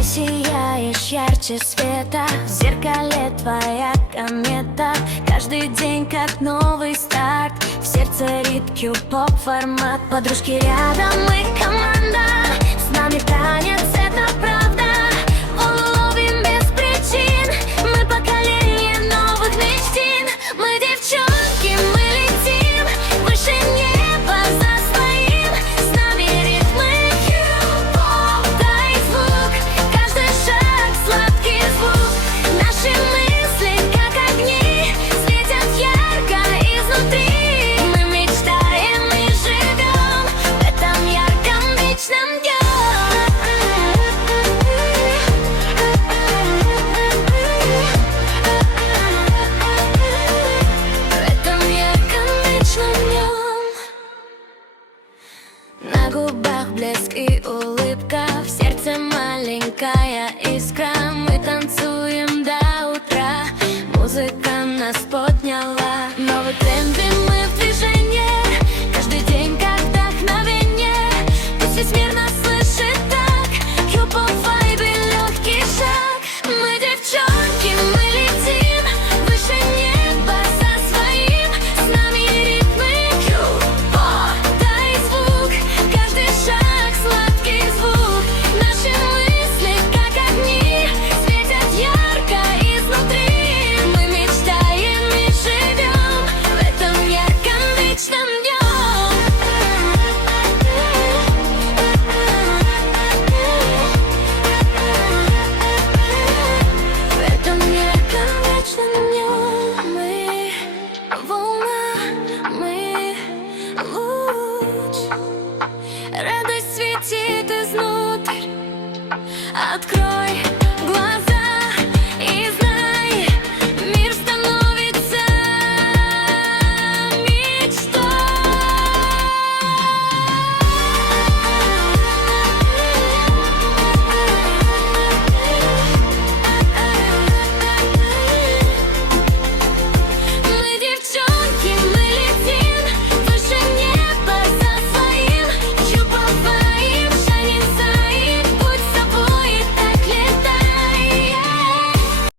Ты сияешь ярче света, в зеркале твоя комета. Каждый день как новый старт, в сердце ритм поп формат. Подружки рядом, мы команда, с нами танец, это правда. Уловим без причин, мы поколение новых мечтин. Мы девчонки, мы летим выше неба за своим. С нами ритмы Q-pop, дай звук, каждый шаг сладкий звук. Наши мысли как огни, светят ярко изнутри. Мы мечтаем и живем в этом ярком вечном дне. На губах блеск и улыбка, в сердце маленькая искра. Мы танцуем до утра, музыка нас подняла. Новый тренд и мы в движении, каждый день как вдохновение. Пусть весь мир нас слышит так, Q-pop вайб и легкий шаг. Мы девчонки, мы летим выше неба за своим. С нами ритмы Q-pop, дай звук, каждый шаг сладкий звук. Наши мысли как огни, светят ярко изнутри. Мы мечтаем и живем в этом ярком вечном дне. В этом ярком вечном дне мы волна, мы луч. Радость светит изнутрь. Открой